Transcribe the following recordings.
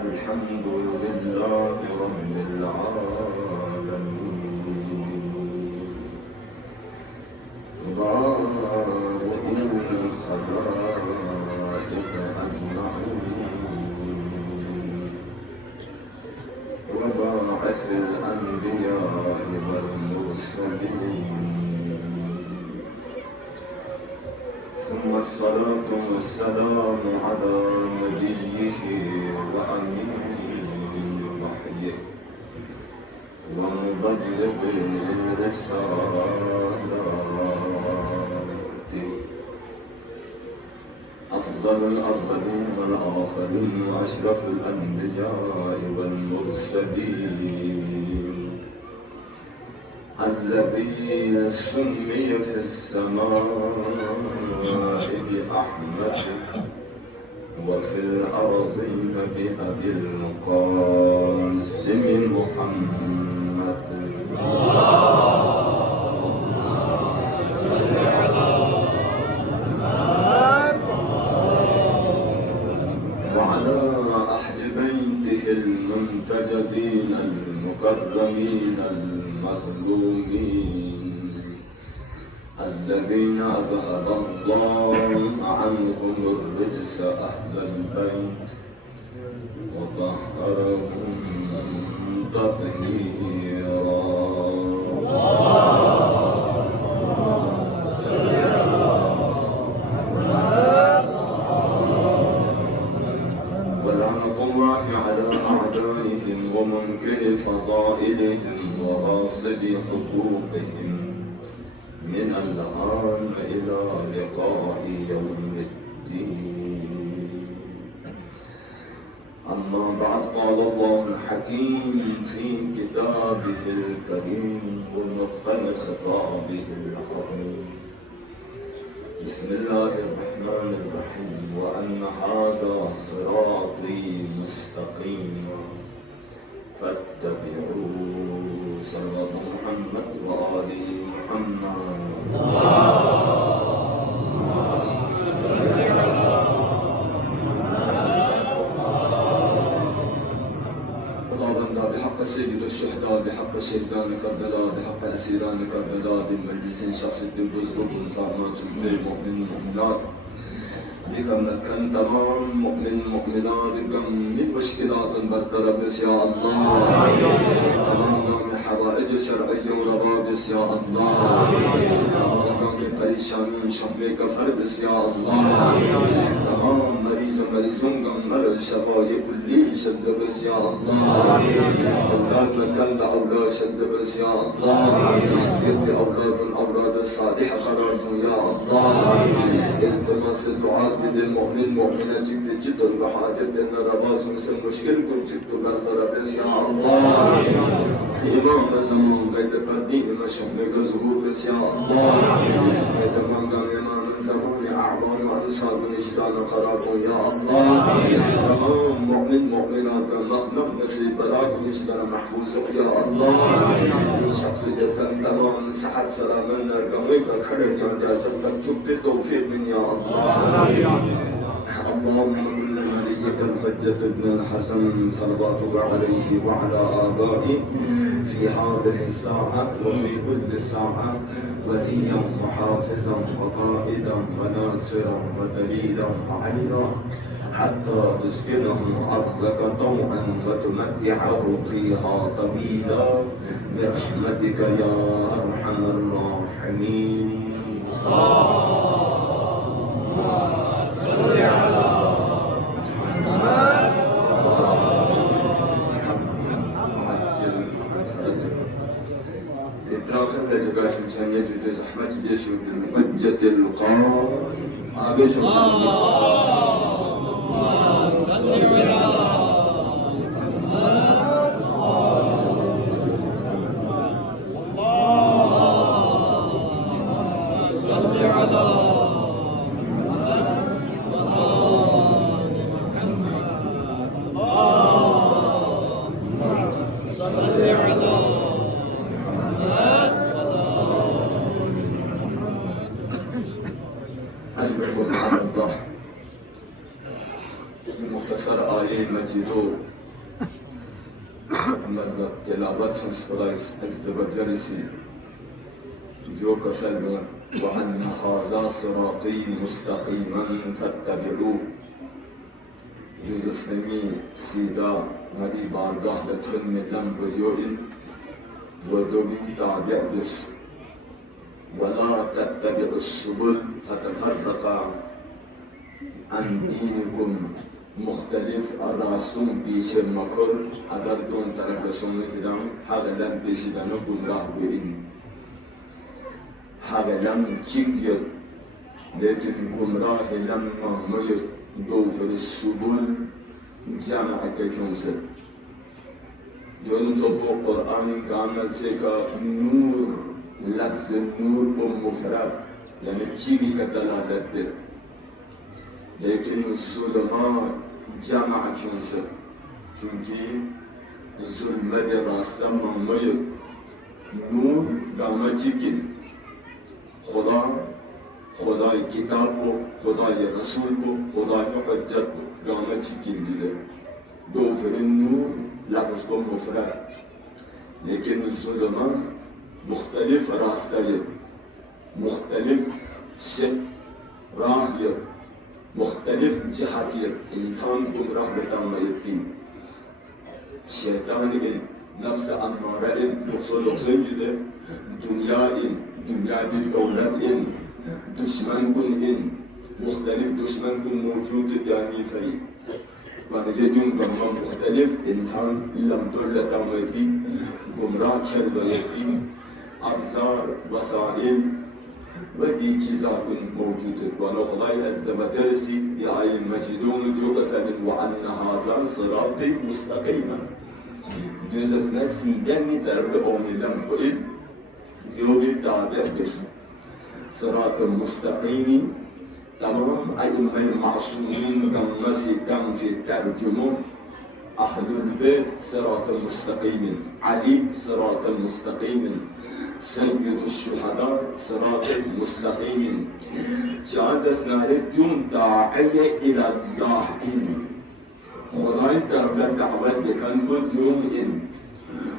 الحمد لله رب العالمين بارئ الخلائق أجمعين وباعث الأنبياء والمرسلين ثم الصلاة والسلام على نبيه وأمين وحيه ومبلغ الرسالات أفضل الأولين والآخرين وأشرف الأنبياء والمرسلين الذي سمي في السماء بأحمد وفي الأرضين بأبي القاسم محمد وعلى أهل بيته المنتجبين المكرمين المظلومين الذين أذهب الله عنهم الرجس أهل البيت وطهرهم تطهيرا ولعنة الله على أعدائهم ومنكر فضائلهم وغاصب حقوقهم من الآن إلى لقاء يوم الدين. أما بعد قال الله الحكيم في كتابه الكريم ومتقن خطابه العظيم بسم الله الرحمن الرحيم وأن هذا صراطي مستقيما فاتبعوه صراط محمد وآل محمد بحق سيد الشهداء بحق شهدان كربلاء بحق أسيران كربلاء بمجلس شخص بالضبط زعمات زي مؤمن مؤمنات بكم كان تمام مؤمن مؤمنات بكم من مشكلات برطرف يا الله تمام حوائج شرعية وربابس يا الله تمام پریشانی شمع کفر بس یا اللہ تمام مریضوں کا مرض شفای کلی شد بس یا اللہ اولاد مکل اولاد شد بس یا اللہ جد اولاد الصالح قرار دو یا اللہ التماس الدعاء بد المؤمن مؤمنة جد جد بحاجت ان رباس مثل مشکل کو جد برطرف بس یا اللہ امام زمان قید پردی اما شمع کا ظہور بس یا اللہ تمام امام زمان اعوان وانصار من اشکال خراب ہو یا اللہ تمام مؤمن مؤمنات کا مخدم نصیب بلاک اشکال محفوظ ہو یا اللہ شخصیت تمام صحت سلامن گمے کا کھڑے کیا جا جب تک تب توفیق من یا اللہ اللهم كل وليك الحجة ابن الحسن صلواتك عليه وعلى آبائه في هذه الساعة وفي كل ساعة وليا وحافظا وقائدا وناصرا ودليلا وعينا حتى تسكنه أرضك طوعا وتمتعه فيها طويلا برحمتك يا أرحم الراحمين. آخر لجباش إنسانية بزحمة جسم بالمجة القار عابس تو تلاوت خدای عز و جل جو کسل وأن هذا صراطي مستقيما فاتبعوه جز اسلمی سیدھا نبی بارگاہ لتن میں لم بجوئن ودوی تابع بس ولا تتبع السبل فتفرق عن دینکم مختلف راستوں پیچھے مکر اگر تم طرف رسول ہدام حغلن پیشیدن گمراہ ہوئن حغلن چکیت لیکن گمراہ لم مہمیت دوفر السبل جامع کیونسر جو قرآن کامل سے کا نور لفظ نور کو مفرد یعنی چیزی کا دلالت دے لیکن ظلمات جامع کیونسر کیونکہ ظلمت راستہ ممیت نور گامہ چکن خدای کتاب کو خدای رسول کو خدای حجت کو گانا چکن دیده دوفر نور لفظ کو مفرد لیکن ظلمات مختلف راستہ مختلف راہیت مختلف جہتیت انسان گمراہ بتامایتی شیطان ان نفس امارہ ان رسول جدے دنیا دی دولت ان دشمن کن ان مختلف دشمن کن موجود جانی فری ونجے جن گمہ مختلف انسان لمدلتا میتی گمراہ کھر بیتی ابزار وسائل و دی چیزا کن موجود وانا خدای عز و جل سی یا آئی مجدون جو قسم وَأَنَّ هَذَا صراط مستقیما جز اسنا سیدنی طرف قومی لم قئل جو بھی تابع بسم صراط مستقیمی تمام ائمہ معصومین کا مسیکم فی ترجمہ اہل البیت صراط مستقیم علی صراط مستقیم سید الشہداء صراط مستقیم جادت نارے جن داعی الاللہ خدای طرف دعوت بکن کو جن ان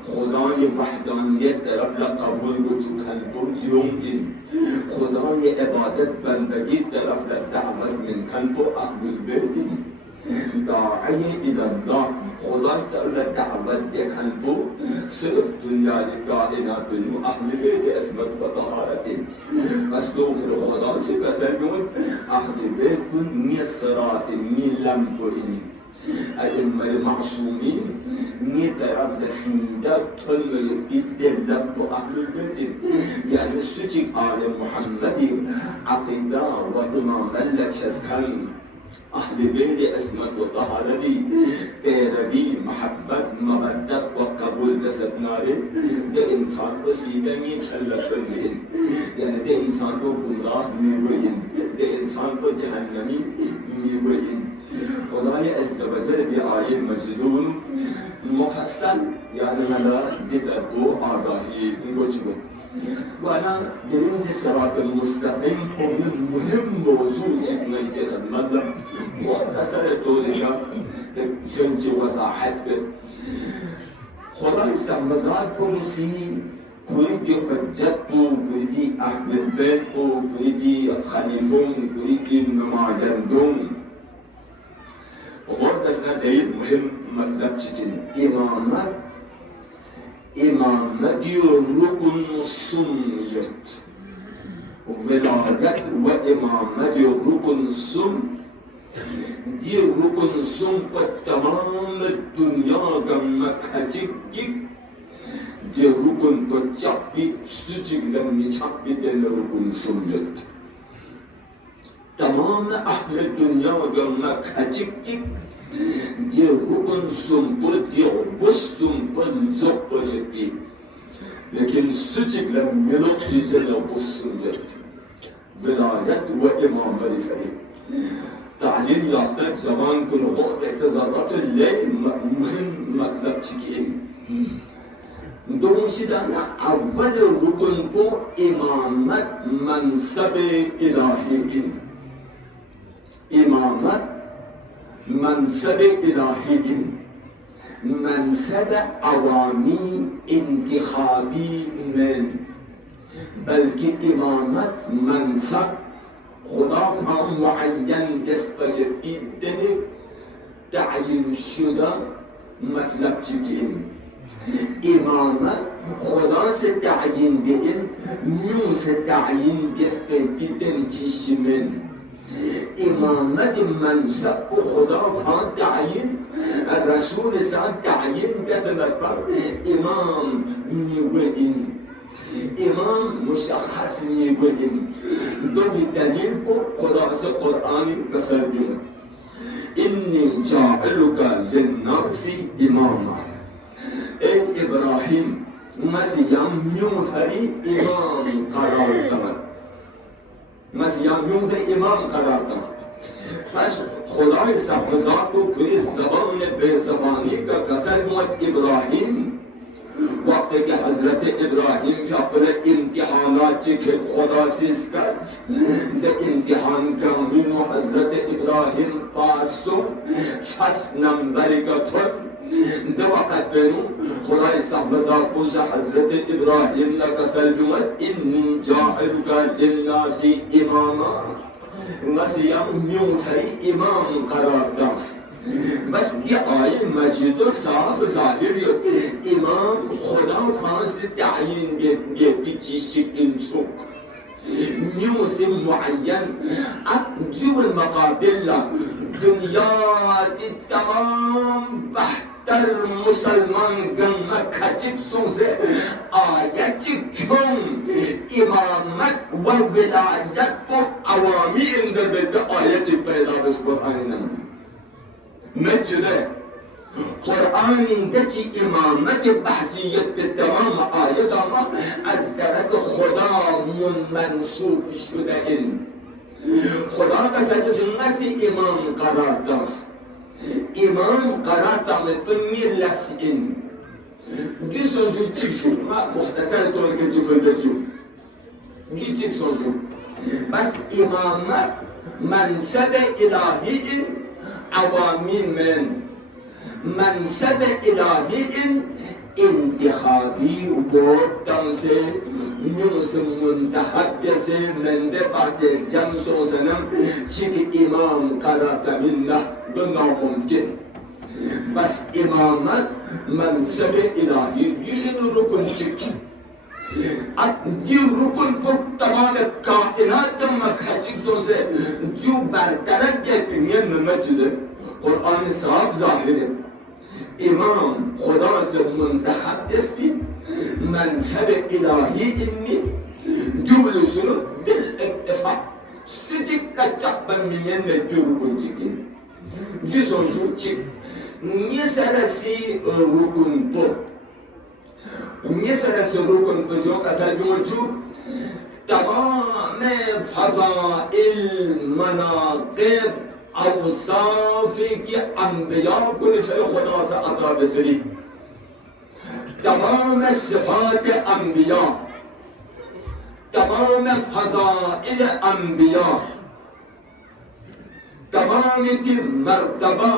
خدای وحدانیت طرف لقبول وجودن بود یوم این خدای عبادت بندگی طرف دعوت من کن کو اهل البیت داعی الاللہ خدای طرف دعوت بکن کو صرف دنیا کائنات نو اهل بیت اسمت و طهارت بس دو پھر خدا سے کسرون اهل بیت نی صراط نی لم کو این ائمہ معصومین نی طرف رسیدہ تھل ادلت و اہل البیت یعنی سچک آل محمدی عقیدہ و امام لچسکن اہل بیت عصمت و طہارتی پیروی محبت مودت و قبول دست نارے دے انسان کو سیدھے میں چھلت کرنے یعنی دے انسان کو گمراہ میوئن دے انسان کو جہنمی میوئن خدای عز و جل بھی آئے مجدون مفصل یعنی ملا دیتا دو آگاہی گوچگو وانا دلین صراط المستقیم قوم مهم موضوع چکنے کے مطلب مختصر طولیا چنچ وضاحت پہ خدای سمزاد کو مسیح کوئی دی حجت کو کوئی دی اہل بیت کو کوئی دی خلیفون کوئی دی نمائندون اور دسنا دید مهم مطلب چکن امامت یو رکن سنیت ولایت و امامت یو رکن سن دی رکن سن پر تمام دنیا کا مکھچک دی رکن پر چپی سچک لمی چپی دن رکن سنیت تمام اہل دنیا کا مکھچک یہ رکن سنپت یہ بس سنپت زقیتی لیکن سچک لمنط کی دنیا بس سنیت ولایت و امامت فرید تعلیم یافتہ زبان کو غور اعتذارات لے مهم مطلب چکیم دوشیدانا اول رکن کو امامت منصب الہی امامت منصب الہی منصب عوامی انتخابی من، بلکہ امامت منصب خدا کا معین دستای ایدن تعیین شده. مطلب چیزی امامت خدا سے تعیین بین، نو سے تعیین دستای ایدن چیزی من. امامت منصب کو خدا کا تعیین، رسول سے تعیین دستای پر امام میگوین، امام مشخص میگوین. دو دلیل کو خدا سے قرآن قسم دیا، انی جاعلک للناس اماما. اے ابراہیم مسیحم میوفری امام قرار داد، مسیحم میوفری امام قرار داد. پس خدای صاحب کو پوری زبان بے زبانی کا قسم ابراہیم وقتی که حضرت ابراهیم که پر امتحاناتی که خدا سیز کرد ده امتحان کامین و حضرت ابراهیم پاسو 6 نمبری که تر ده وقت بینو خدای صاحب پوز حضرت ابراهیم لکسل جمد انی جاعلک للناس اماما، مسیح میوفری امام قرار داد. بس یہ آیه مجید و صاف ظاهر امام خدا خواست تعیین به چیز انسو میوس معین. اب جو المقابل دنیا دی تمام بہتر مسلمان گم کھچک سوزے آیت کم امامت و ولایت کو عوامی اندر بیت آیت پیدا بس قرآن نام نجده. قرآن اندچی امامت بحثیت به تمام آیت اما از طرف خدا منصوب شده این. خدا قصد نسی امام قرار داست، امام قرار دامت تو میلس این. دی سوزو چی شد؟ مختصر طور که چی فلده شد دی چی سوزو؟ بس امامت منصب الهی این عوامی من، منصب الهی این انتخابی بودن سے یونس منتخب جیسے نندے پاسے جم سوزنم چیک امام قرار تمنا دنا ممکن. بس امامت منصب الهی دین رکن چک دین رکن کو تمام کائنات مکھچک سوزے جو برطرف کے پنین نمجد قرآن صاحب ظاہر ہے. امام خدا سے منتخب جس بھی منصب الہی انی جبل سنو دل اتفاق سچک کا چپن مینین میں جو رکن چکن جسو جو چک نیسرسی رکن تو نیسرسی رکن تو جو کسا جو تمام فضائل مناقب اوصافی کی انبیاء کو نشر خدا سے عطا بسری، تمام صفات انبیاء، تمام فضائل انبیاء، تمام کی مرتبہ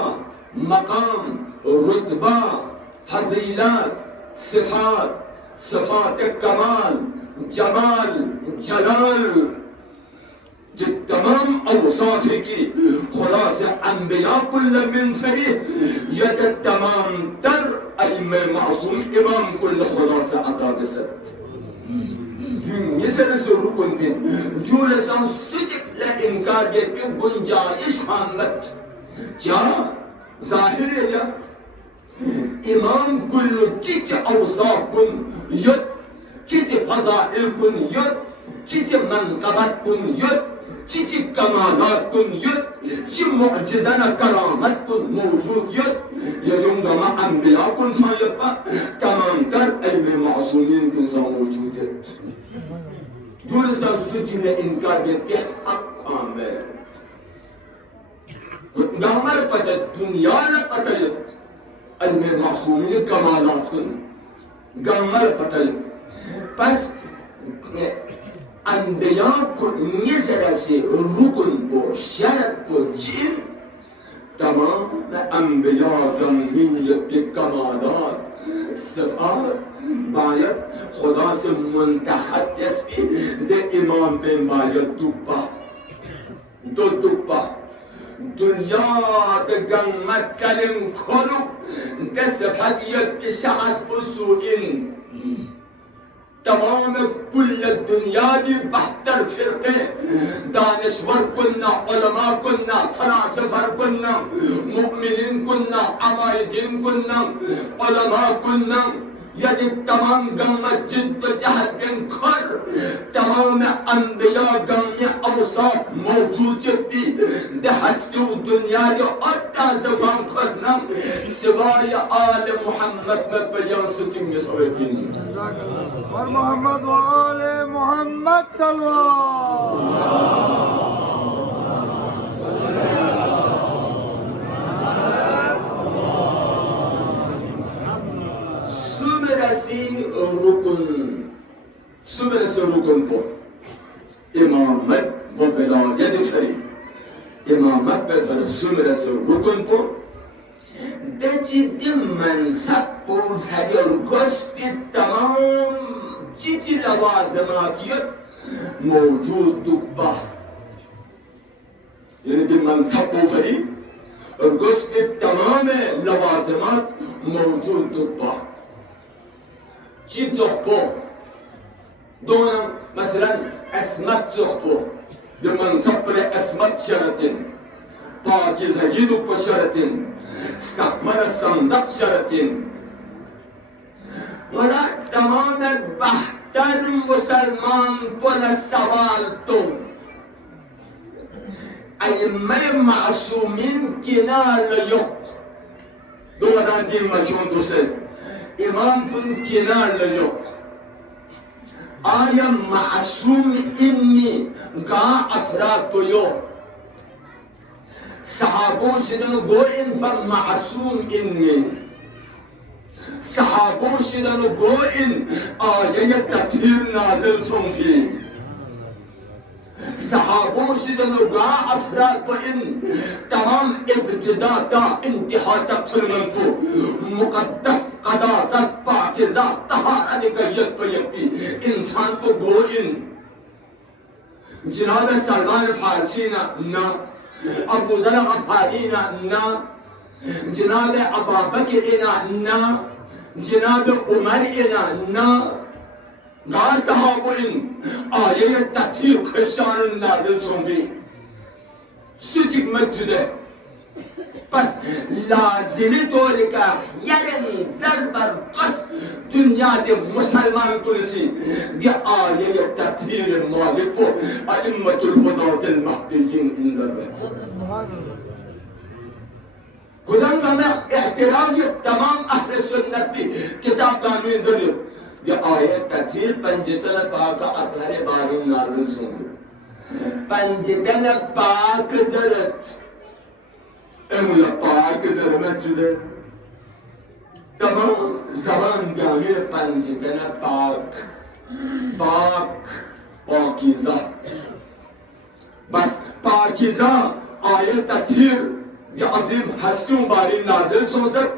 مقام رتبہ فضیلت صفات، صفات کمال جمال جلال، جو تمام اوصاف کی خدا سے انبیاء کل من سری یہ تمام تر علم معصوم امام کل خدا سے عطا بسرت. جو مثل سے رکن دن جو لسان سجک لانکار دیت پہ گنجائش حامت کیا ظاہر ہے یا امام کل چیچ اوصاف کن ید چیچ فضائل کن ید چیچ منقبت کن ید چیچی کمالات کن ید چی معجزانہ کرامت کن موجود ید یدونگا ما انبیاء کن سایت پا تمام تر علم معصومین کن سا موجود ید جولسا سچی نے انکار بیت کہ حق آمد گامر پتا دنیا لقتا ید علم معصومین کمالات کن گامر پتا ید. پس انبیاء کو یہ ذرا سے رکن کو شرط کو جن تمام انبیاء ضمنیت کے کمالات صفات باید خدا سے منتخب کسی دے امام پہ باید دوپا دنیا دے گمت کلم کھولو دے صفحیت کے شخص بسوئن تمام کل دنیا کی بہتر فرقے دانشور کننا علماء کننا فلاسفہ کننا مؤمنین کننا عمائدین کننا علماء کننا یعنی تمام گمت جد و جہد بن کھر تمام انبیاء گم اوصاف موجودیت بھی دے ہستی و دنیا جو اٹھا زبان کرنا سوائے آل محمد میں بیان سچنگ میں سوئے دینی اور محمد و آل محمد سمرسی رکن پر امامت و بلایت شریف امامت پر سمرسی رکن پر دچی دی منصب پوزهری اور گشت تمام چیزی لوازماتیت موجود دوبا یعنی دی منصب پوزهری اور گشت تمام لوازمات موجود دوبا چیز زخبو دونم مثلا اسمت زخبو دی منصب پر اسمت شرطن پاکیزگی دوبا شرطن استقمر صندق شرطین ولا تمام بہتر مسلمان پر سوال تو ائمه معصومین کنار لیوک دو مدان دین مجمون دوسرے امام کن کنار لیوک آیا معصوم انی گا افراد تو یو صحابوں شدن گوئن پر معصوم انی صحابوں شدن گوئن آیه تطهیر نازل سنفی صحابوں شدن گا افراد پر ان تمام ابتدا تا انتہا تک فرمن کو مقدس قداست پاکزات طہارت گیت پر یکی انسان کو گوئن جناب سلمان فارسی نا ابو ذر غفاری نا جناب ابابکر نا جناب عمر نا گا صحابہ آیه تطهیر خشان نازل سنگی سچک مسجد ہے پس لازمی طور کا یلن زربردست دنیا دے مسلمان کنسی دی آیه تطهیر مالک کو ائمت الهداة المهدیین اندر خدام کا میں اعتراض تمام اہل سنت بھی کتاب قانون ذریعہ یہ آیه تطهیر پنجتن پاک اطهر بارون نازل سنگی پنجتن پاک زرت امولا پاک زرمت جده تمام زبان جامعه پنجتن پاکیزه بس پاکیزه آیه تطهیر دی عظیم هستون باری نازل سوزد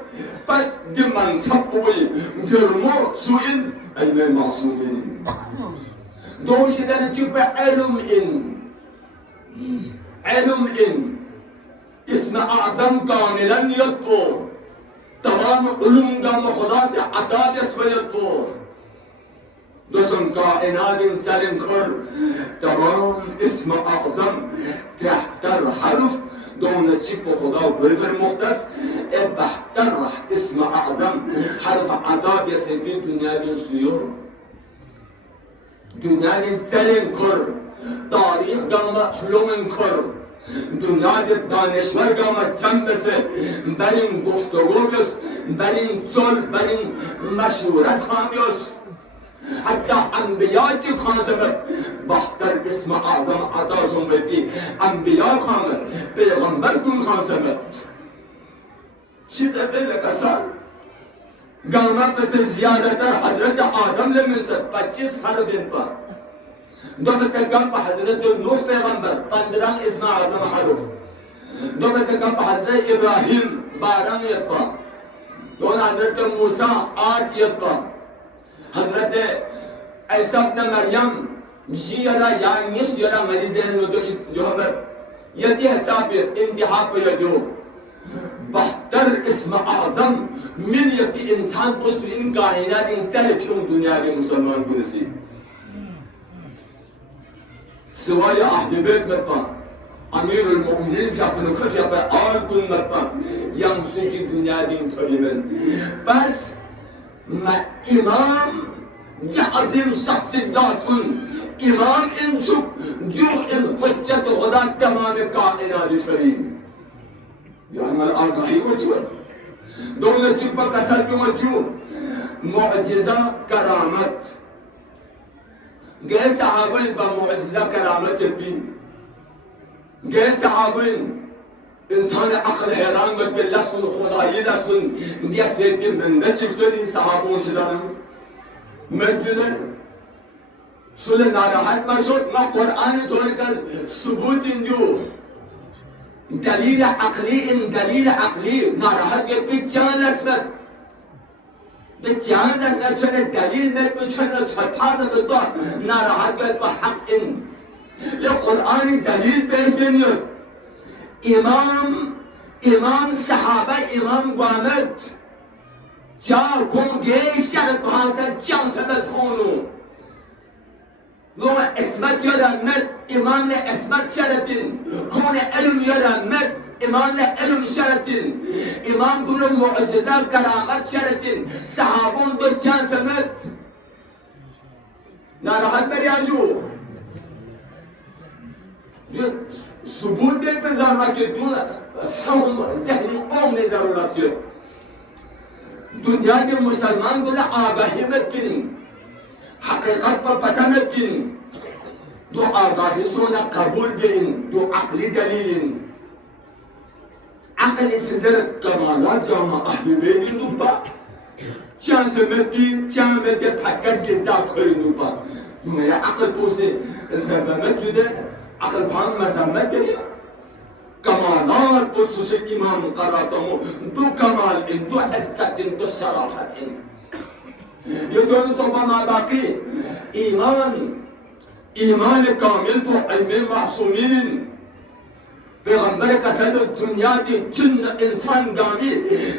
پس دی منصب بوی گرمو سوین علم معصومین دوشیدن چی به علم این اسم اعظم کاملا یدپو تمام علوم کا خدا سے عطا نسبت کو دوسم کائنات سلم کر تمام اسم اعظم تحتر حرف دون چیپ خدا ورگر مختص بہتر اسم اعظم حرف عطا سے بھی دنیا میں سیو دنیا میں سلم کر تاریخ کا معلوم کر دنیا کے دانشور کا چند سے برین گفتگو بیس برین صلح برین مشورت ہم بیس حتی انبیاء چی خانزمت بہتر اسم اعظم عطا سنویتی انبیاء خانزمت پیغمبر کن خانزمت چی دبیل کسا گامت زیادتر حضرت آدم لمنزد 25 حرف ان پر دو مثل کم پا حضرت نوح پیغمبر 15 اسم اعظم حرف دو بتکب حضرت ابراہیم 12 یپا دون حضرت موسیٰ 8 یپا حضرت عیسیٰ ابن مریم جی یرا یا نیس یرا مریضین جو ہمیں یدی حساب انتہا کو یدو 72 اسم اعظم من یکی انسان پوسو ان کائنات انسان کیوں دنیا کے مسلمان کو نصیب سوائے اہل بیت مطمئن امیر المؤمنین شاپن کسی پر آل کن مطمئن یم سنچی دنیا دین تھوڑی من بس امام دی عظیم شخصیت کن امام انسک جو ان فجت خدا تمام کائنات شریف یعنی مال آگاہی کو چھوڑ دونوں چپا کسر کیوں چھو معجزہ کرامت گئے صحابین با معجزہ کرامت چپی گئے صحابین انسان عقل حیران گئے لسن خدایی لسن بیا سیدی مندہ چپتنی صحابوں شدانا مجدنے سلح ناراحت مشہور ما قرآن توڑ کر ثبوت انجو دلیل عقلی ان دلیل عقلی ناراحت کے پچھان لسمت بچان نہ چلے دلیل میں پچھانا چھتا تو ناراحت کے پا حق ان یہ قرآن دلیل پیش نہیں امام صحابہ امام گوامد چاہ کھوں گے شرط بھاسا چاہ سمت کھونو نوع اسمت یرمت امام نے اسمت شرطن کھون علم یرمت امام نے علم شرطن امام کنو معجزہ کرامت شرطن صحابون دو چاہ سمت ناراحت میری آجو جو ثبوت دیکھ پہ ضرورت ہے دون ذہن اوم نے ضرورت ہے دنیا کے مسلمان کو آگاہی میں پن حقیقت پر پتہ میں پن دو آگاہی سونا قبول بین دو عقلی دلیل عقلی سے ذرا کمالات جامع اہل بین دو پا چاند میں پین چاند میں پھکر سے ذات کریں دو پا میرا عقل کو سے زبامت جدے عقل فان مزامت کریں کمالات پر سوسے امام قراتا ہوں دو کمال ان دو عزت ان دو شرافت ان یہ دونوں صحبہ ماں باقی ایمان کامل تو علم معصومین پیغمبر کا صدر دنیا دی جن انسان گامی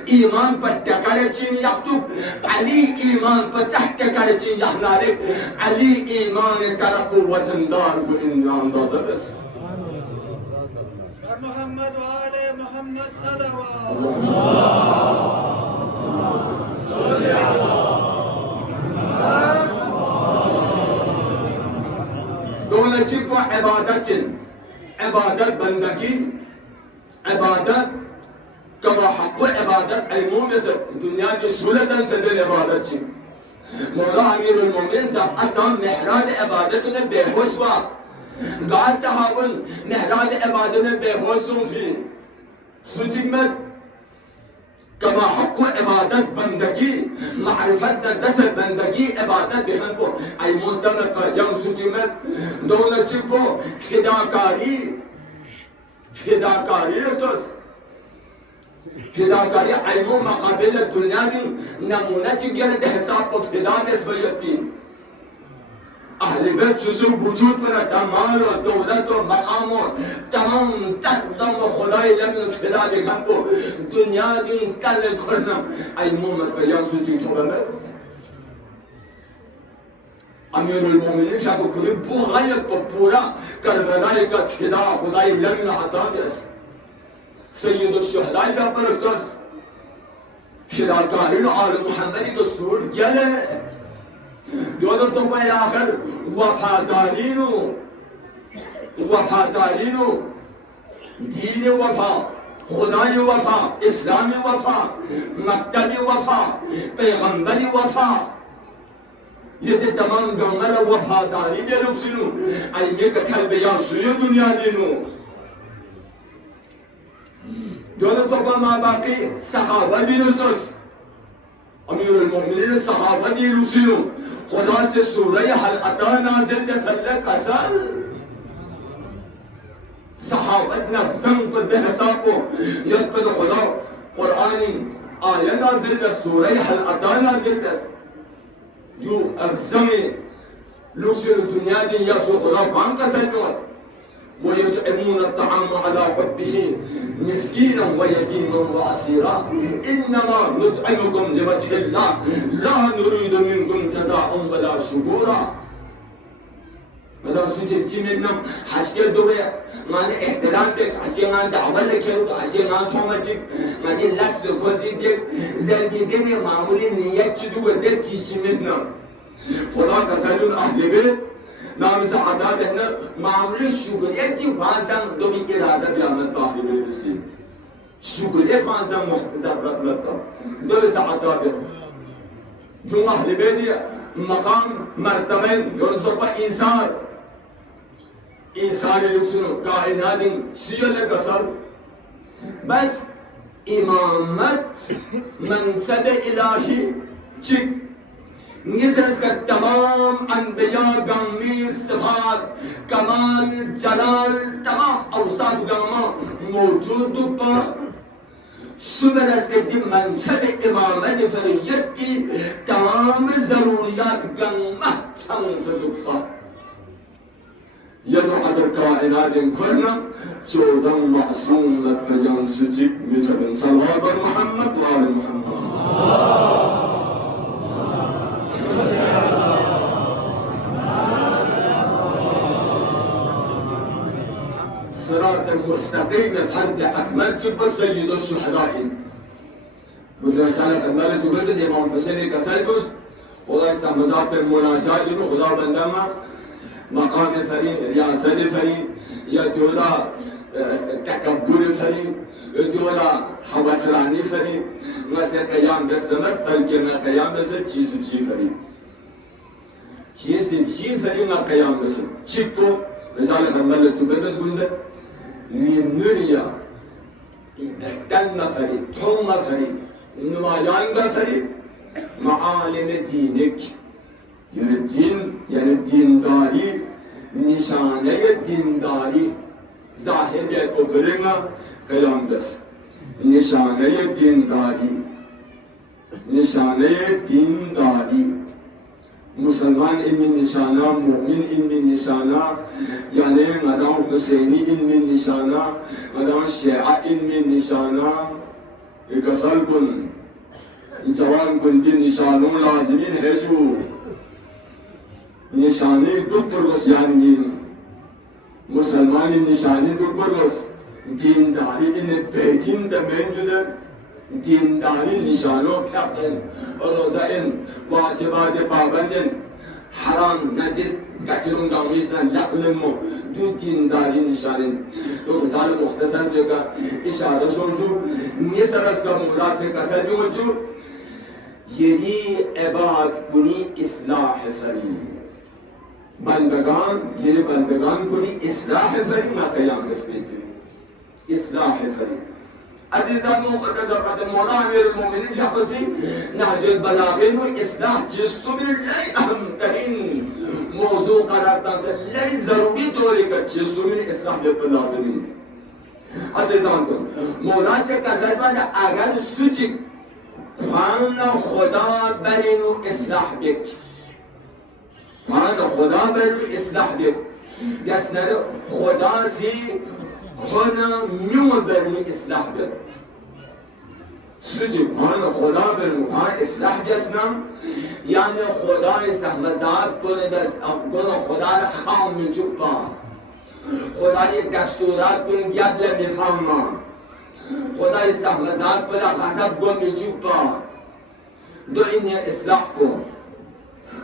ایمان پر ٹکارے چین یختب علی ایمان پر تحت ٹکارے چین یحنالک علی ایمان طرف وزندار کو انجام دادا بس محمد وآل محمد صلوات صلی دونوں چپو عبادت بندگی عبادت کما حق و عبادت علموں میں سے دنیا کی سولتن سے دل عبادت چی مولا امیر المومن دفعت محراد عبادت نے بے ہوش ہوا گاہ صحابن محراد عبادت نے بے ہوش سوچی مت کما حق و عبادت بندگی معرفت دس بندگی عبادت بہن کو ای منتظر پر یم سوچی میں دونوں چپو فداکاری رفتوس فداکاری ایمو مقابل دنیا دی نمونہ چکر حساب کو فدا دس بریتی اہل بیت سوزو وجود پر تمام و دولت و مقام و تمام تقدم و خدای لمن فدا دیکھن کو دنیا دین تل کرنا ای مومن پر یا سوچی تو بندر امیر المومنین شاکو کلی بو غیت پر پورا کربلائی کا فدا خدای لمن عطا دیس سید الشہدائی کا پرکتس فداکارین آل محمدی کو سور گلے دونوں صحبہ آخر وفادارینو دین وفا خدای وفا اسلامی وفا مکتبی وفا پیغمبری وفا یہ تے تمام گمر وفاداری بے لوگ سنو ایمی کتھل بیان سوی دنیا دینو دونوں صحبہ ماں باقی صحابہ دینو توس امیر المؤمنین صحابہ دینو سنو خدا سے سورہ حل عطا نازل دے صلی قسل صحابت نفسم کو دہ ساپو یاد کد خدا قرآنی آیا نازل دست سورہ حل عطا نازل دست جو اگزم لوسر دنیا دی یا سو خدا کام کا سجوات ويطعمون الطعام على حبه مسكينا ويتيما واسيرا انما نطعمكم لوجه الله لا نريد منكم جزاء ولا شكورا مدام سوچ چیمنم حشر دوبه من احترام به حشر من دعوت کرد حشر من تومجی من لست کوزی دیک زندگی معمولی نیت چه دو ده چیمنم خدا کسالون اهل بیت نام سے عداد ہے نا معمولی شکریہ چی فانسان دومی ارادہ بیامت باہری میں رسیم شکریہ فانسان محتضر رحمت کا دومی سے عداد ہے جو اہل بیدی مقام مرتبین یونسوپا ایسار لکسنو کائنات سیل قصر بس امامت منصب الہی چک نسرس کا تمام انبیاء گمیر صفات کمال جلال تمام اوصاف گاما موجود پا سبرس کے دی منصب امامت فریت کی تمام ضروریات گمہ چھنس پا یدو اگر کائنات کرنا 14 معصوم لطیان سجیب میتبن صلوات بر محمد و آل محمد صراط مستقیم فرد احمد چی بس سید الشهداء بود رسالة خدمال جبرد امام حسین کسل بود خدا استحمدات پر مناجات جنو خدا بندما مقام فرید ریاست فرید یا دولا تکبر فرید دولا حوصرانی فرید ویسے قیام بسلمت بلکہ میں قیام بسل چیز فرید چیز فرید میں قیام بسل چیز کو رسالة خدمال جبرد گنده نوریا دن فرید توم فرید نمایان فرید معالم دینک یعنی دین یعنی دینداری نشانه دینداری ظاهر بیت بفرنگا قیام دست نشانه دینداری مسلمان علمی نشانہ مومن علمی نشانہ یعنی مدام حسینی علمی نشانہ مدام شیعہ علمی نشانہ ایک اصل کن جوان کن کی نشانوں لازمین ہے جو نشانی دکتر بس یعنی مسلمانی نشانی دکتر بس دینداری انہیں بیدین دمین جدر دینداری نشانوں پھیاقین اور روزائن واجبات پابندن حرام نجس کچرون گامیشن لقلمو دو دینداری نشانن تو مثال مختصر جو کا اشارہ سنجو نیسر اس کا مولا سے کسر جو یہی عباد کنی اصلاح فری بندگان کنی اصلاح فری ما قیام رسمیت اصلاح فری عزیزان مقدس قدم مولا امیر المومنین شخصی نهج البلاغین و اصلاح جسو میں لئی اہم ترین موضوع قرار داتا لئی ضروری طوری کا جسو میں اصلاح پر لازمین عزیزان کو مولا سے قذر بند اگر سوچی خوانا خدا برینو اصلاح بک خوانا خدا برینو اصلاح بک یسنر خدا سی خوانا میو برینو اصلاح بک سوچی خوانا خدا برینو خوانا اصلاح جسنم یعنی خدا استحمزات کنه خدا را خام می چوبا خدا یک دستورات کن گیاد لمیفهمم خدا استحمزات کنه غضب گم می چوبا دو این اصلاح کن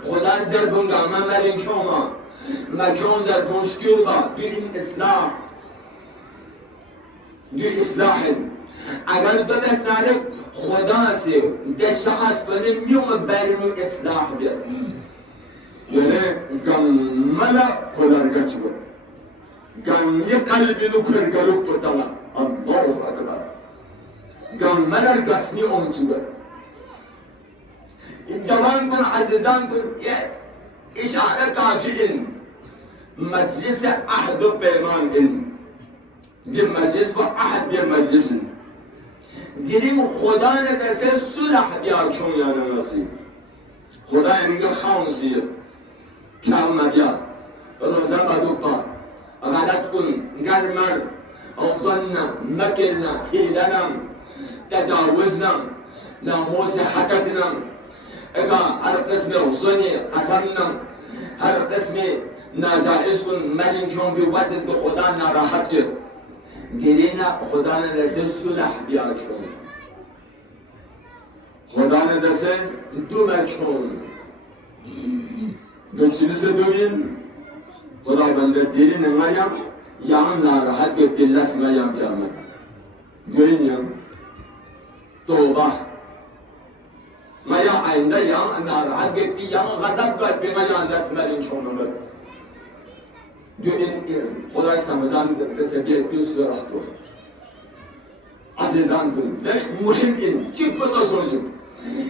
خدا زربون گامه ملین کما مکان زربونش کیو با دو این اصلاح دو اصلاح اگر دو دستانه خدا سے ده شخص کنه میوم برینو اصلاح بیاد یعنی گملا کلرگا چی بود گمی قلبی نو کرگلو پتالا اللہ اکبر گملا گسنی اون چی بود جوان کن عزیزان کن یہ اشاره کافی ان مجلس عهد و پیمان ان bir meclis bu ahad bir meclisin. Dilim Khuda ne derse sulh biya kyon yana nasip. Khuda enge khamsi kâme biya. Roza madukka. Galat kun garmar. Avzanna, mekirna, hilana, tecavüzna, namusi hakatna. Eka her kısmı uzuni, kasanna. Her kısmı nacaiz kun melin kyon bi vatiz bi Khuda narahattır. Diline Khuda ne derse sulh biya kyon. Khuda ne derse dume kyon. Gülsünüzü dövün. Khuda bende dilini mayam, yan narahat ve dillas mayam kıyamet. Görün ya. Tövbe. Maya ayında yan narahat ve bir yan gazap kalbi mayan desmelin çoğunluğu. Görün Khuda İslam'dan tesebiyet bir sürü rahatı. Azizan kıl. Ve muhim çıkmadı sonucu.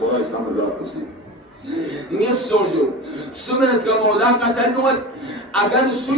Khuda İslam'ı yapısı. Niye soruyor? Sümerez ka Mevla ka sannuat agar su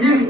min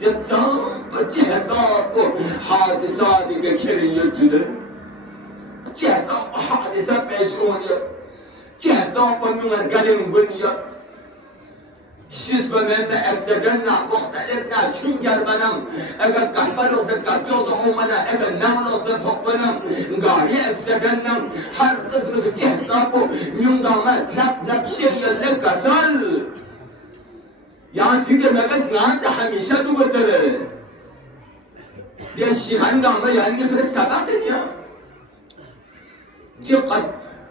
يتصاب جهزاب حادثات كثيرة جدا جهزاب حادثة بيشونية جهزاب من القلم بنية she's بمنا أسجلنا مختلفنا شنجر بنام أجا كفلو في كفلو ضعومنا أجا نملو في حقنا قاري أسجلنا هر قسم جهزاب من دامات لب شيء لك سل Yani çünkü mevcut nâzı hâmişe duvardır. Bir şihan gâmı yani bir sabahdır ya. Ki qad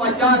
50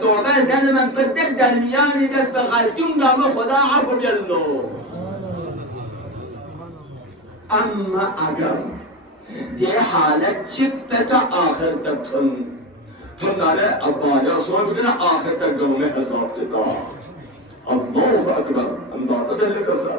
توبه دل من بدل درمیانی دست به غلطیون دام خدا عفو بیالله اما اگر ده حالت چپ تا آخر تک تن داره ابالا سوال بگنه آخر تک گونه حساب تکا الله اکبر اندازه دل کسر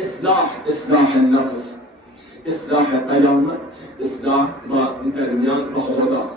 اصلاح النفس اصلاح قیامت اصلاح با درمیان با خدا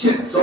600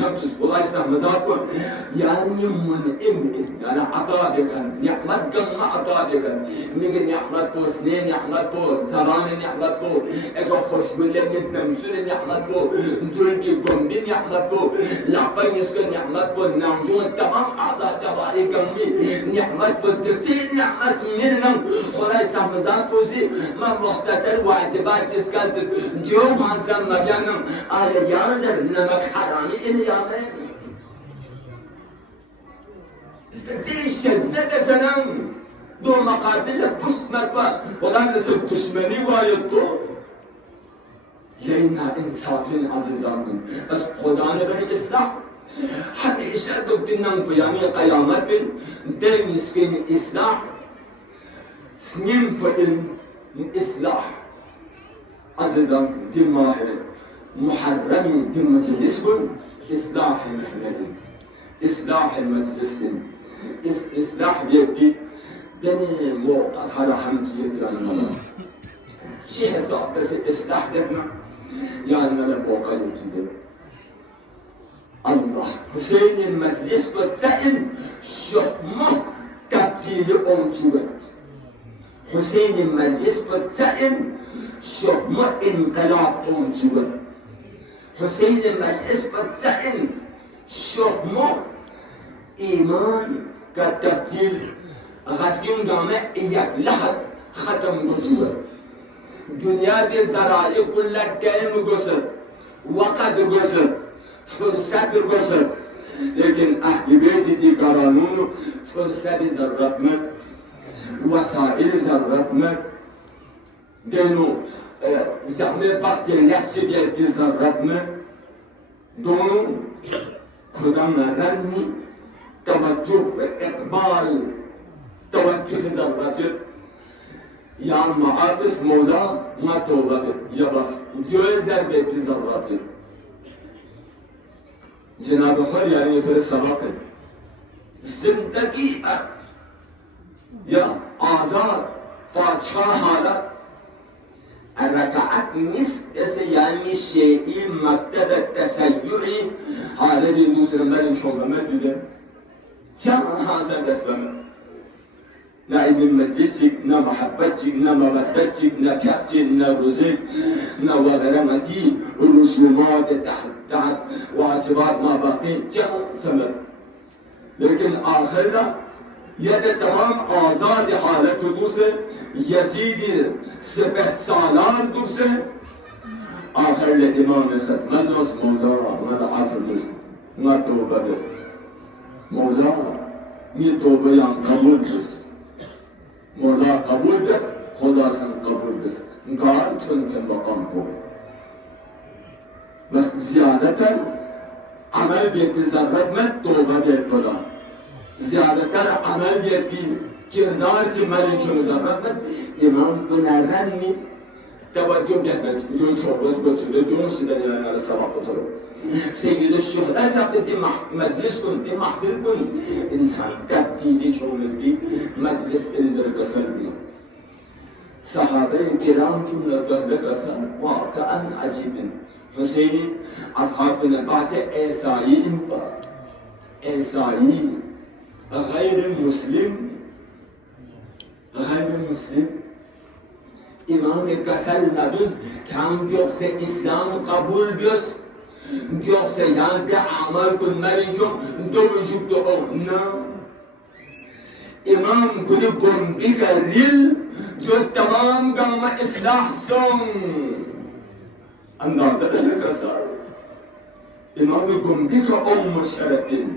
تمسس والله يسلم مذاكم يعني منعم يعني عطاء بكن نعمت كم عطاء بكن نيجي نعمت بو سنين نعمت بو زمان نعمت بو اگه خوش بله نتمسل نعمت بو دل کی گمبی نعمت بو لعبا يسكن نعمت بو نعجون تمام اعضاء تباري كمي نعمت بو تكثير نعمت منهم خدا يسلم مذاكم زي ما مختصر واجبات يسكن ديوم هنسان مجانم على يانزر نمك حرامي إني يامين تكثير الشزنة سنم دو مقابل پشت مکبا ولا نسل دشمنی وارد کو یہی نا انصافین عزیزان کن بس خدا نے بری اصلاح ہمیشہ تو بنام قیامی قیامت بن دیم اسکین اصلاح سنیم پا اصلاح عزیزان کن دی ماہ محرمی دی مجلس کن اصلاح محمد اصلاح مجلس کن اصلاح بیتی دني موقع هذا حمد يدران ملا شيء صعب بس إصلاح لنا يعني ملا موقع يدران الله حسين المجلس بتسأل شحمه تبديل أمجوت حسين المجلس بتسأل شحمه انقلاب أمجوت حسين المجلس بتسأل شحمه إيمان كتبديل غدیم دامه یک لحظ ختم گذشت دنیا دی ذرایع کلت دائم گذشت وقت گذشت فرصت گذشت لیکن احیبه دی قانون فرصت ضرورت مند وسائل ضرورت مند دینو زمین وقت لحظه بیاد ضرورت مند دونو خدا مرنی توجه و اقبال توجه ضرورت یا معابس مولا ما توبه یا بس جوی ضربه بی ضرورت جناب خود یعنی پھر سبق زندگی یا آزاد پادشاہ حالت رکعت نصف اسے یعنی شیئی مکتب تشیعی حالت دوسرے مریم شوگمت دیده چند حاصل بسبمت لا علم مجلسك نا محبتك نا مودتك نا كفتك نا رزق نا وغرمتي الرسومات تحت واجبات ما باقي جمع سبب لكن آخرنا يد تمام آزاد حالت دوسه يزيد سبع سالان دوسه آخر الإمام نسد ما دوس مولا ما عافر دوس ما توبه مولا مي توبه يان قبول دوس مولا قبول بس خدا سن قبول بس قال تنكن مقام کو بس زیادتر عمل بیت ضرورت میں توبہ بیت خدا زیادتر عمل بیت کی کردار چی مرین چون ضرورت میں امام کو نرنی توجه بیت جون شعبت کو سیده جون سیده نیرن علی سباق طلو سید الشهداء جب دی مجلس کن دی محفل کن انسان تبدیلی شامل بی مجلس اندر قسم بی صحابه کرام کی نظر قسم واقعا عجیب حسینی اصحاب نبات ایسائی غیر مسلم امام کسل نبود که هم جوخ اسلام قبول بیست جوخ یان به عمل کن مرین چون دو وجود دو او نه امام کلی گنبی کا ریل جو تمام گام اصلاح سن اندازه کسر امام گنبی کا ام شرطین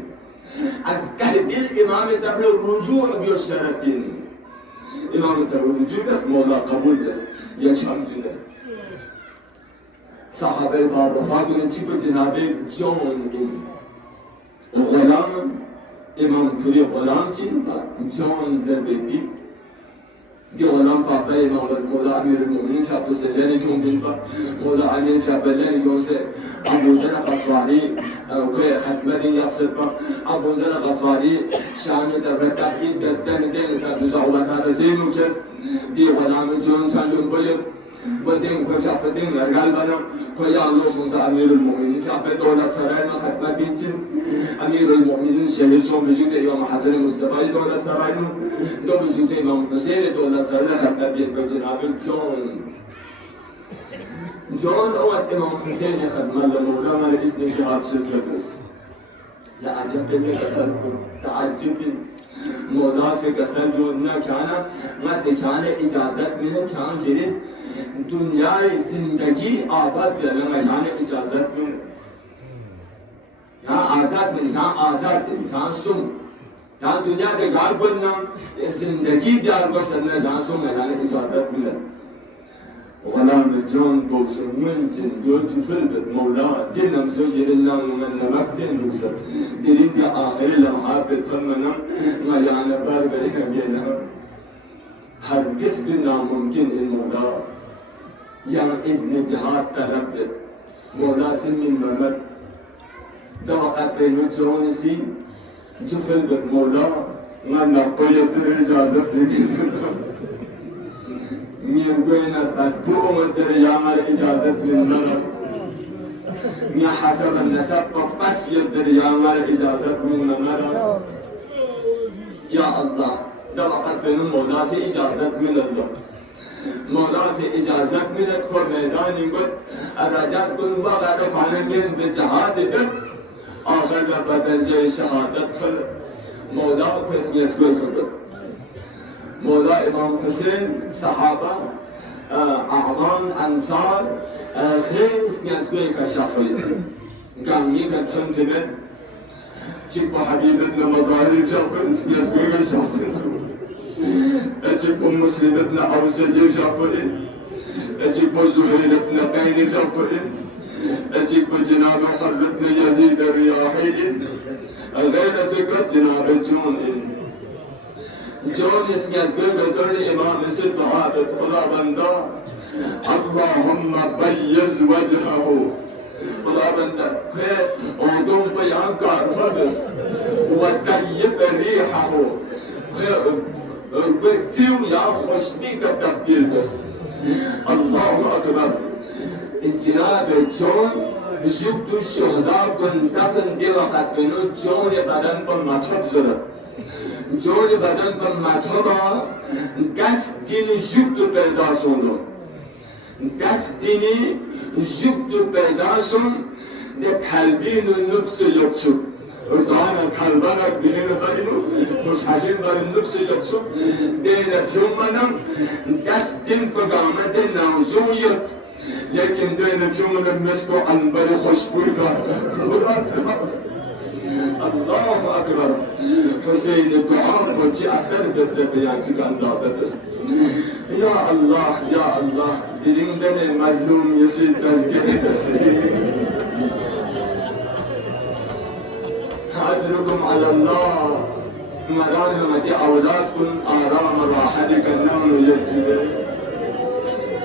از ته دل امام تبل رجوع بیو شرطین امام تبل رجوع بس مولا قبول بس yaşam günü. Sahabe-i Bağdafa'nın çıkıp Cenab-ı Can'ın Ghulam امام کلی غلام چین تا جان زربتی دی غلام پاپا امام مولا امیر المؤمنین شاب سلانی جون بین با مولا امیر شاب لانی جون سے ابو ذر غفاری کوئی ختمه یاسر با ابو ذر غفاری شان ترتیب دستن دین تا دوزا ورها رزینو چس دی غلام جون سالون بولد بدیم کو چاپ بدیم ارگال بنام کو یا الله سوز امیر المؤمنین چاپ دولت سرای ما خدمت بیتیم امیر المؤمنین شهید سو وجود امام حسن مصطفی دولت سرای نو دو وجود امام حسین دولت سرای خدمت بیت به جناب جون او امام حسین خدمت لمولا مال اسم شهاب شرکت لا عجب من قسمكم تعجب مولا سے قسم جو نہ کھانا میں کھانے اجازت میں کھان جرے دنیا زندگی آباد پہ میں کھانے اجازت میں یہاں آزاد میں یہاں آزاد یہاں سم یہاں دنیا کے گھر بننا زندگی دیار کو سننا یہاں سم میں کھانے اجازت میں ولا مجون بوس منتن جو تفلبت مولا دينم زوجي لله ومن مكتن روسر ديرين دي آخر لمحات بتخمنا ما يعني باربريك بينها هرگز بنا ممكن المولا يعني إذن جهاد تلبت مولا سمين ممت دوقت بينو جونسي تفلبت مولا ما نقوية الإجازة ميوغينا تدوم الدريامة إجازة للنظر مي حسب النسب بس الدريامة إجازة للنظر يا الله ده وقت بين مولا سے إجازة من الله مولا سے إجازة من الكور ميدان يقول الرجال كن وقت فانمين بجهاد بك آخر بدل جاي شهادت مولا كس يسكوي كبير مولا امام حسین صحابه اعوان انصار خیز نیازگوی کشافی گامی کتن تبه چیپ حبیب ابن مظاهر جاکن نیازگوی کشافی چیپ مسلم ابن اوسجی جاکن چیپ زهير ابن قین جاکن چیپ جناب حر ابن یزید الریاحی غیر ذکر جناب جون جون اس نیازگوی جون امام سے دعابت خدا بندہ اللهم بیز وجهه خدا بندہ خیر اردوم بیان کار خلص و طیب ریحه خیر گتیو یا خوشنی کا تبدیل بس اللہ اکبر جناب جون جبت الشهداء کن دفن دی وقت بنو جون بدن پر مطلب زرد جون بدن پر مطلبا دست دینی جبت پیدا سونو دست دینی جبت پیدا سون ده قلبین و نفس یکسو اردانا قلبانا بینین برینو مشحشین برین نفس یکسو دینه پیومنم دست دین پگامت نوزویت لیکن دینه پیومنم مسکو انبر خوشبوی دارد الله اکبر حسین دعا کو چی اثر بده بیان چکان داده یا الله دلیم مظلوم یسی تذکری بسی حاضركم على الله مران مدي اولادكم آرام راحت کنن یکیده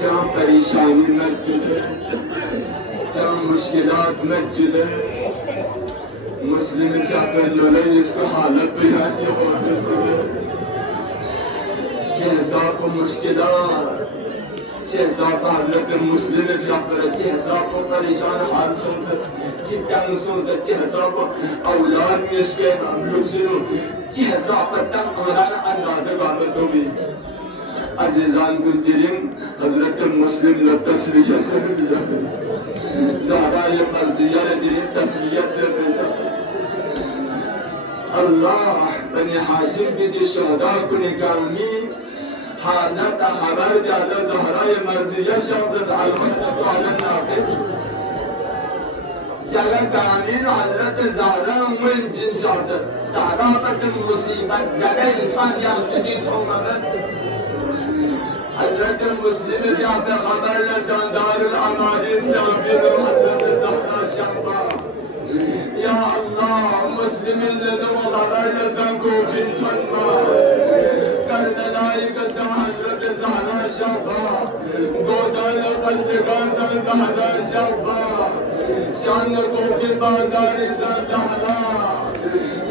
جام پریشانی نکیده جام مشکلات نکیده مسلم جاکر لولی اس کو حالت بیاتی ہوتے سنے چہزا کو مشکلات چہزا کو حالت مسلم جاکر چہزا کو پریشان حال سنتے چہزا سنتے چہزا کو اولاد میں اس کے لوگ سنو چہزا پر تک مرانا اندازہ بابتوں بھی عزیزان گلترین حضرت مسلم لتصریح سنبیہ زہرا یہ مرضیہ لدرین تصریحت دے پیشا اللہ بنی حاشم بیدی شہداء کنی کامی حالت خبر جاتا زہرا یہ مرضیہ شہدت علمت علی الناقد جگہ کامین حضرت زہرا من جن شہدت تعرافت مصیبت زدہ انسان یا سجید امامت حضرت مسلم جاتا خبر لسان دار العمال نابر حضرت زہرا شہدہ یا اللہ مسلم لدو خبر لسان کوفین تنما کردلائی کسا حضرت زہرا شہدہ گودال قلبگان زہرا شہدہ شان کوفی بازار زہرا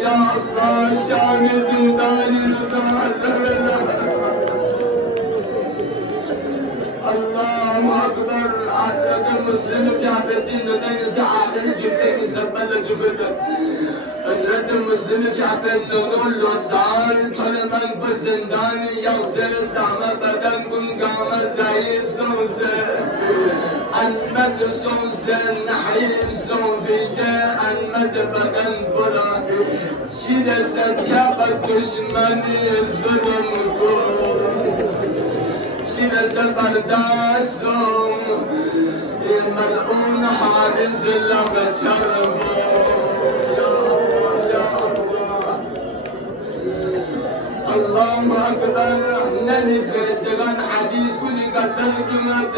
یا اللہ شان زندانی رضا حضرت اللہ اکبر حضرت مسلم شہاب الدین ندین سے آخری جمعے کی سبب لجفت حضرت مسلم شہاب الدین لوسال تھلمن پر زندانی یوزر زامہ بدن گنگام زہیر سوزے انمد سوزے نحیم سوزیدے انمد بدن بلا شید ستیاب دشمنی ظلم کو شید زبردستم ملعون حارس لب شربو اللهم اکبر نمی فرشتگان حدیث کنی قسم کنند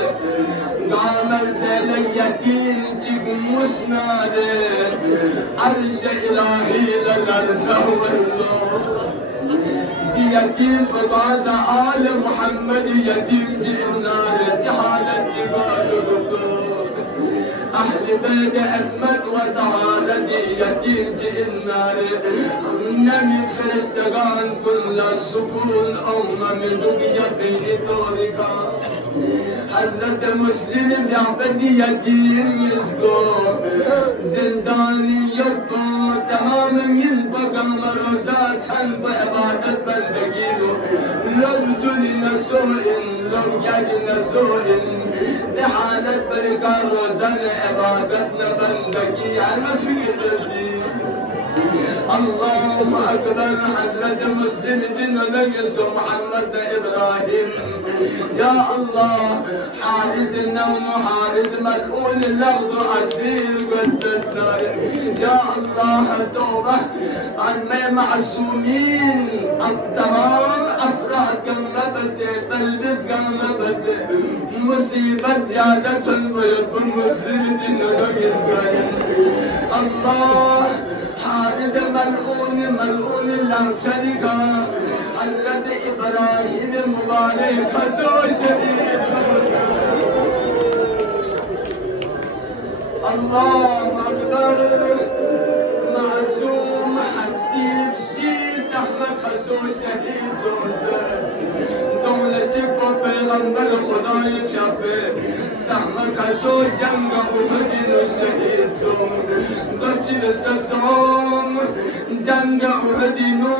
دامن سیل یتیم چیک مسناده عرش الهی للرزا والله یتیم بباز آل محمد یتیم جئنار جحالت جبال رکوب اہل بیت اسمت و طہارت یتیم جئنار نمی فرشتگان کل سکون امم دگ یقین دورکا حضرت مسلم جعبد یتیم یزگو زندانیت کو تمام من بگم روزات ہن بعبادت بندگی دو لم دل نسوئن لم ید نسوئن دحالت برکار روزن عبادت نبندگی المسجد رزی اللهم اکبر حضرت مسلم دین نجز محمد ابراہیم یا اللہ حارس النوم حارس ملعون اللغض اسیر قدس نار یا اللہ توبہ عن میں معصومین التمام افراد گمبت بلدس گمبت مصیبت زیادت ویب مسلم دین نجز اللہ حارس ملعون اللہ شریکا حضرت ابراہیم مبارک حسو شریف اللہ اکبر معصوم حسیب شیر احمد حسو شریف دولت کو پیغمبر خدای چپے سحمد حسو جنگ احد شہید سو بچر سسوم جنگ احد نو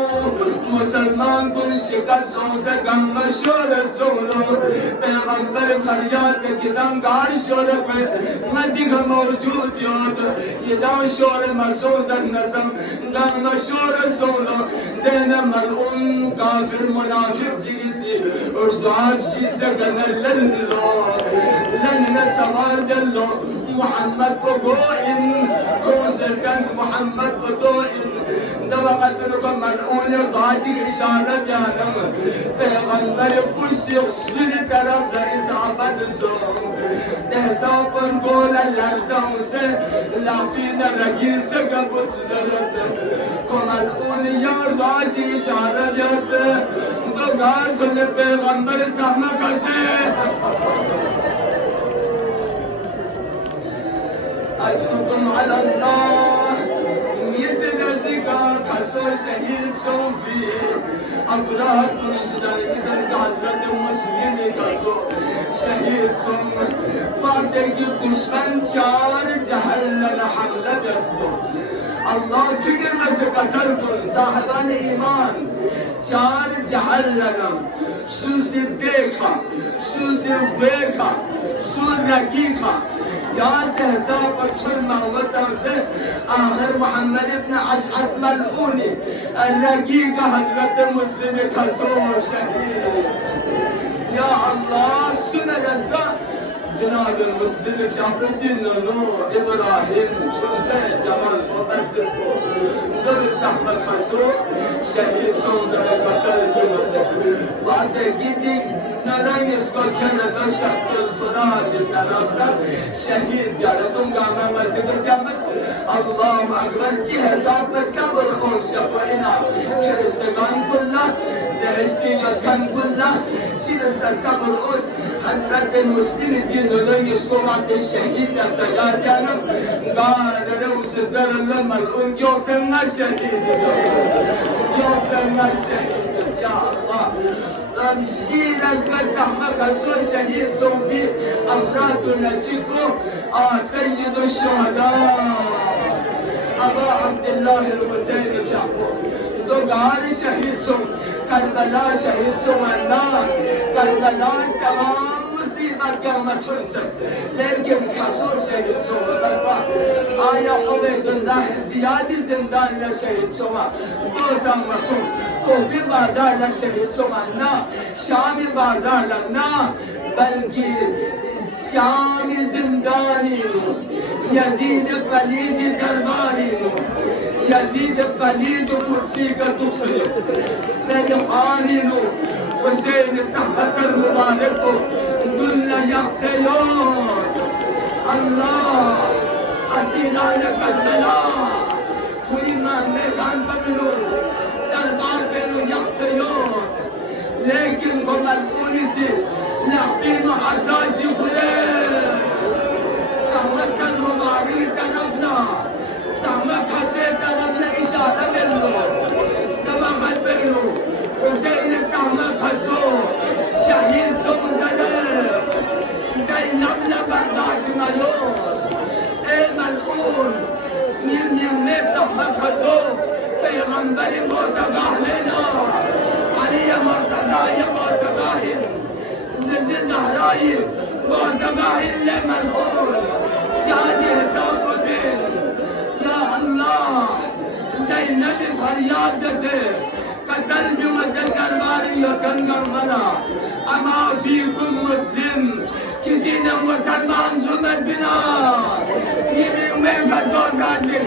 مسلمان کن شکست سے غم مشور سولو پیغمبر فریاد کے کدام گار شور پہ مدیگ موجود یاد یہ دام شور مسعود نظم غم مشور سولو دین ملعون کافر منافق جیسی اردوان شیسے گنل اللہ لن سوال دلو محمد کو گوئن کوسر کنز محمد کو دوئن دوقت بلکو ملعون قاجی اشارہ جانم پیغمبر پشت سر طرف رئیس عبد سو دہتا پر گولا لرزاں سے لافین رگیر سے گبت درد کو ملعون یار قاجی اشارہ جیسے دو گار تنے پیغمبر سامہ کسے أجركم على الله مثل زكاة حسو شهيد صوفي أفراد رشدان كذلك حضرت مسلم حسو شهيد صوم باقي دشمن چار جهل حملة جسدو الله فکر میں سے قتل کن صاحبان ایمان چار جہلم سوز دیکھا سوز دیکھا سوز رگیکھا یاد حساب اکشن محمد سے آخر محمد ابن اشعث ملعونی رگیک حضرت مسلم خسور شہید یا اللہ سن رزا جناب مسلم شہر الدین نو ابراہیم سنتے جمال مقدس کو درست احمد خسور شہید سوندر قتل بمدد باتیں کی تھی نرنگ اس کو چند شکل الفراد نرفت شہید یارتم گاما مسجد قیامت اللہ اکبر چی حساب میں صبر اور شفائنا فرشتگان کلا بہشتی یتن کلا چی دستا صبر اور حضرت مسلم دین دلنگ اس کو وقت شہید یا تیار جانم گار روز در اللہ ملعون یوسن شہید یوسن شہید یا اللہ شیر از زحمت حضور شهید صوفی افراد نجيبه سيد الشهداء ابا عبد الله الحسین شاہو دوگان شہید سن کربلا شہید سن اللہ کربلا تمام مصیبت کا مچھن سے لیکن کسور شہید سن بلپا آیا عبید اللہ زیادی زندان یا شہید سن دوزا مسن کوفی بازار یا شہید سن اللہ شامی بازار لنا بلکہ شام زندانی یزید پلید درباری یزید پلید کرسی کا دوسرے سیدخانی حسین حسن مبارک کو دل یخسیون اللہ اسیران کربلا کوئی میدان پہنو دربار پہنو یخسیون لیکن وہ ملعونی سے لحبین و حساجی خلے سحمت المباری طرفنا سحمت حسے طرفنا اشارہ ملو دماغت پہنو حسین سحمت حسو شہید سمزلب زینب لبرداش ملوس اے ملعون نیم میں سحمت حسو پیغمبر مرتضی لینا علی مرتضی مرتضی زہرائی مرتضی لے ملعون جانے حساب دین یا اللہ زینب فریاد سے قتل بمدد درباری یکنگر منا اما فیکم مسلم کہ دین مسلمان زمد بنا یہ میں گھر دو گاز لے